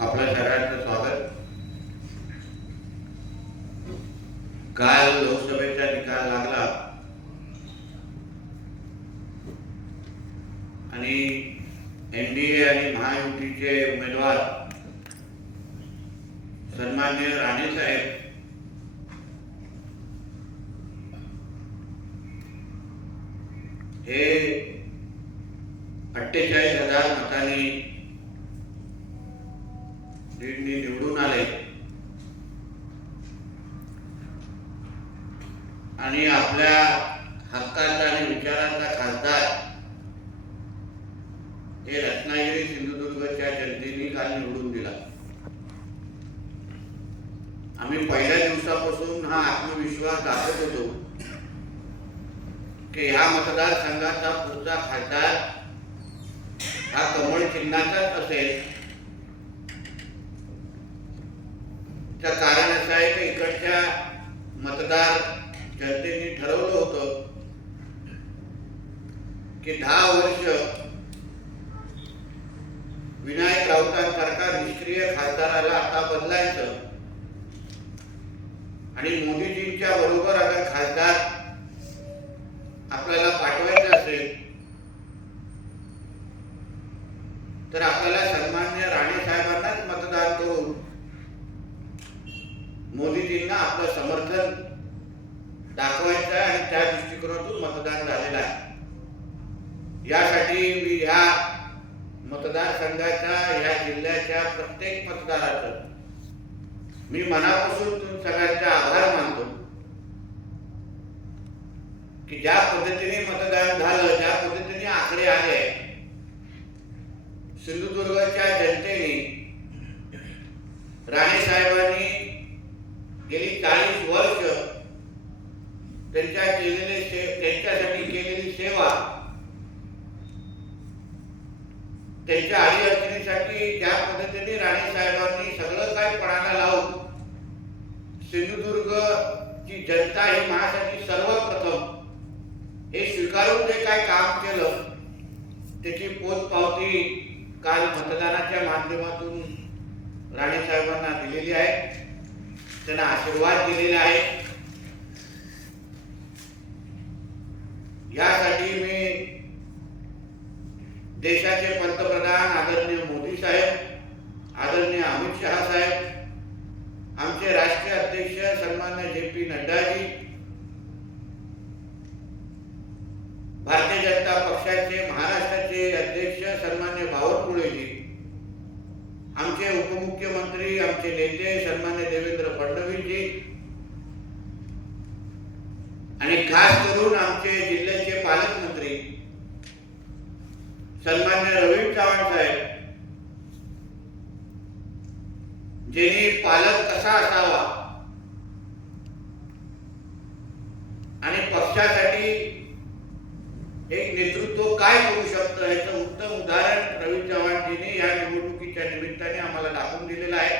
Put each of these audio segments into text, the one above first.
आपल्या सगळ्यांचं स्वागत. काल लोकसभेचा निकाल लागला. आणि एनडीए आणि महायुतीचे उमेदवार सन्मान्य राणे साहेब हे अठ्ठेचाळीस हजार मतांनी लीडनी निवडून आले. आणि आपल्या हक्काचा आणि विचारांचा खासदार हे रत्नागिरी सिंधुदुर्गच्या जनतेने काल निवडून दिला. आम्ही पहिल्या दिवसापासून हा आत्मविश्वास दाखवत होतो की ह्या मतदारसंघाचा पुढचा खासदार हा कमळ चिन्हाचाच असेल. त्याचं कारण असं आहे की इकडच्या मतदार जनतेने ठरवलं होतं की दहा वर्ष विनायक राऊतांसारखा निष्क्रिय खासदाराला आता बदलायचं. आणि मोदीजींच्या बरोबर अगर खासदार आपल्याला पाठवायचं असेल तर आपल्याला सन्मान्य राणे साहेबांनाच मतदान करून मोदीजींना आपलं समर्थन दाखवायचं आहे आणि त्या दृष्टिकोनातून मतदान झालेलं आहे. यासाठी मी या मतदारसंघाच्या या जिल्ह्याच्या प्रत्येक मतदाराचं मी मनापासून तुम सगळ्यांचा आभार मानतो की ज्या पद्धतीने मतदान झालं ज्या पद्धतीने आकडे आले सिंधुदुर्गच्या जनतेने राणे साहेबांनी गेली चाळीस वर्ष त्यांच्या केलेले त्यांच्यासाठी केलेली सेवा त्यांच्या आई अडीअडचणीसाठी ज्या पद्धतीने राणे साहेबांनी सगळं काय पणाला लावून सिंधुदुर्ग ची जनता ही माझ्यासाठी सर्वप्रथम हे स्वीकारून जे काय काम केलं त्याची पोचपावती काल मतदानाच्या माध्यमातून राणे साहेबांना दिलेली आहे. त्यांना आशीर्वाद दिलेला आहे. यासाठी मी देशाचे पंतप्रधान आदरणीय मोदी साहेब आदरणीय अमित शहा साहेब आमचे राष्ट्रीय अध्यक्ष सन्मान्य जे पी नड्डाजी भारतीय जनता पक्षाचे महाराष्ट्राचे अध्यक्ष सन्मान्य बावनकुळेजी आमचे उपमुख्यमंत्री आमचे नेते सन्मान्य देवेंद्र फडणवीसजी आणि खास करून आमचे जिल्हा पालकमंत्री सन्मान्य रवींद्र चव्हाण साहेब ज्यांनी पालक कसा असावा आणि पक्षासाठी एक नेतृत्व काय करू शकतं ह्याचं उत्तम उदाहरण रवी चव्हाणजीने या निवडणुकीच्या निमित्ताने आम्हाला दाखवून दिलेलं आहे.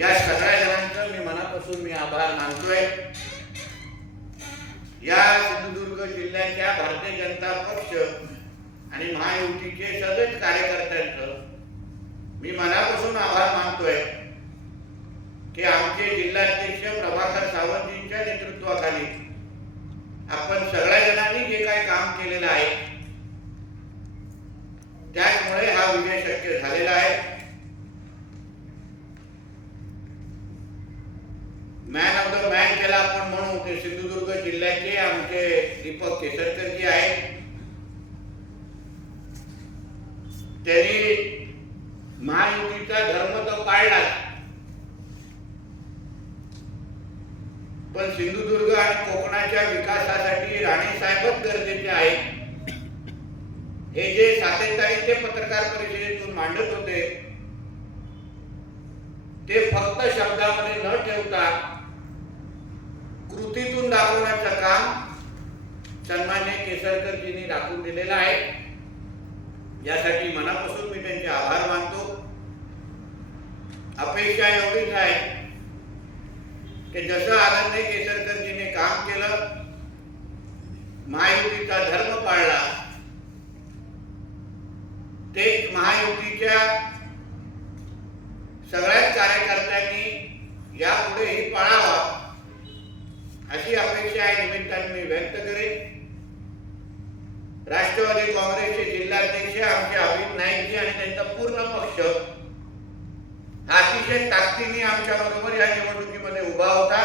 या सगळ्या जणांचं मी मनापासून मी आभार मानतोय. या जिल्ह्याच्या भारतीय जनता पक्ष आणि महायुतीचे सगळेच कार्यकर्त्यांचं मी मनापासून आभार मानतोय की आमचे जिल्हाध्यक्ष प्रभाकर सावंतजींच्या नेतृत्वाखाली आपण सगळ्या जणांनी जे काही काम केलेलं आहे त्यामुळे हा विजय शक्य झालेला आहे. मॅन ऑफ द मॅन त्याला आपण म्हणू की सिंधुदुर्ग जिल्ह्याचे आमचे दीपक केसरकर जी आहेत. त्यांनी महायुतीचा धर्म तर पाळला पण सिंधुदुर्ग आणि कोकणाच्या विकासासाठी राणे साहेबच गरजेचे आहेत. हे जे सातेचाळीस ते पत्रकार परिषदेतून मांडत होते ते फक्त शब्दामध्ये न ठेवता कृतीतून दाखवण्याचं काम सन्मान्य केसरकरजींनी दाखवून दिलेलं आहे. यासाठी मनापासून मी त्यांचे आभार मानतो. अपेक्षा एवढीच आहे की जसं आनंदी केसरकरजीने काम केलं महायुतीचा धर्म पाळला ते महायुतीच्या सगळ्याच कार्यकर्त्यांनी यापुढेही पाळावा. अशी अपेक्षा या निमित्ताने मी व्यक्त करेन. राष्ट्रवादी काँग्रेसचे जिल्हाध्यक्ष आमचे अमित नाईकजी आणि त्यांचा पूर्ण पक्ष अतिशय ताकदीने आमच्या बरोबर या निवडणुकीमध्ये उभा होता.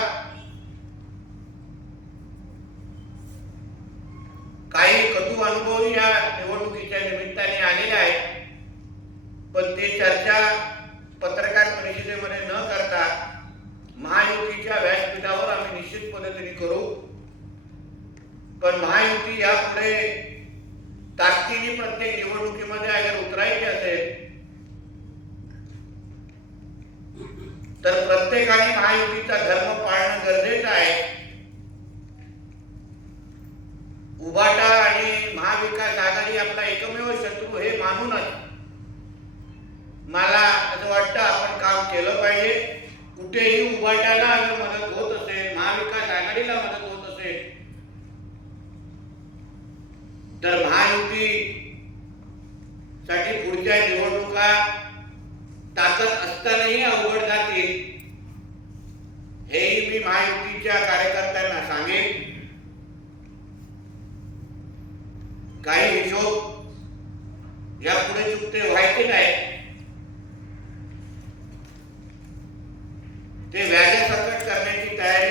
काही कटू अनुभव या निवडणुकीच्या निमित्ताने आलेले आहेत. पण ते चर्चा पत्रकार परिषदेमध्ये न करता महायुतीच्या व्यासपीठावर आम्ही निश्चित पद्धतीने करू. पण महायुती यापुढे ताकदीने प्रत्येक निवडणुकीमध्ये अगर उतरायची असेल तर प्रत्येकाने महायुतीचा धर्म पाळणं गरजेचं आहे. उबाटा आणि महाविकास आघाडी आपला एकमेव शत्रू हे मानूनच. मला असं वाटतं आपण काम केलं पाहिजे. कुठेही उबाटाला अगर मदत होत असेल महाविकास आघाडीला मदत होत असेल तर महायुती साठी पुढच्या निवडणुका ताकद असतानाही अवघड जातील. हेही मी महायुतीच्या कार्यकर्त्यांना सांगेन. काही हिशोब यापुढे चुकते व्हायचे नाही ते व्याजासकट करण्याची तयारी आमच्या सगळ्यांची